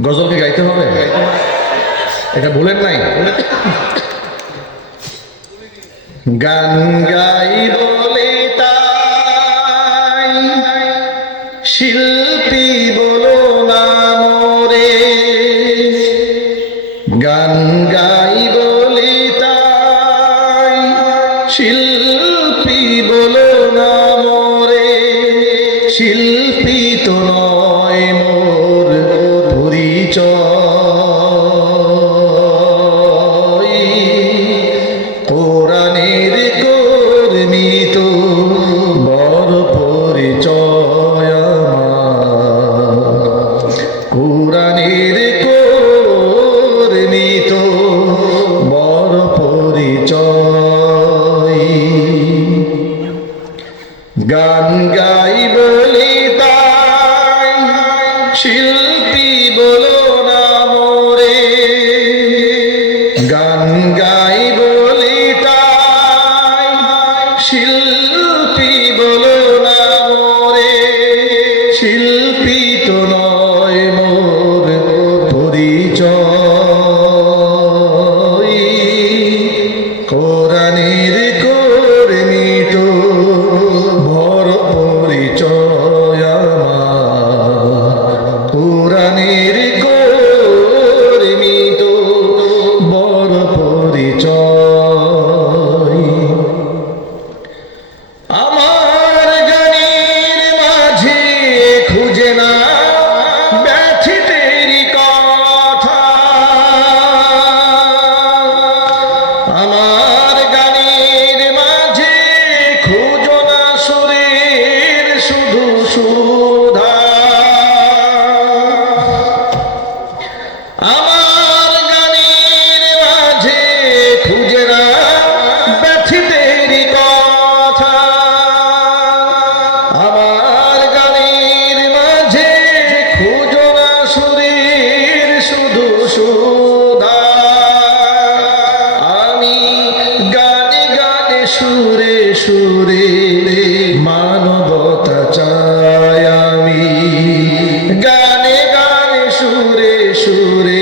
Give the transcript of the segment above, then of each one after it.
গজলকে গাইতে হবে? এটা বলেন নাই। গান গাই বলে শিল্পী বলো না মোরে। গান গাই বলে শিল্পী বলো না মোরে। শিল্পী কোরআনের কর্মী তো বড় পরিচয়। গান গাই বলি তাই, শিল্পী বলো মোরে। গান গাই বলি শিল্পী বলো না মোরে। শিল্পী চাই আমি। গানে গানে সুরে সুরে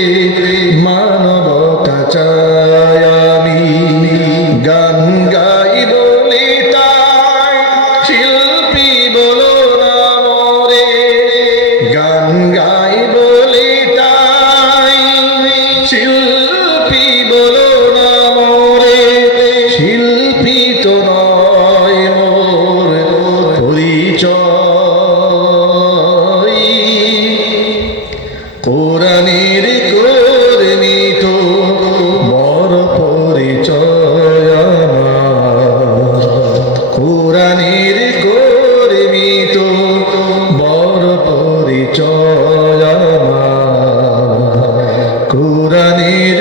কোরআনের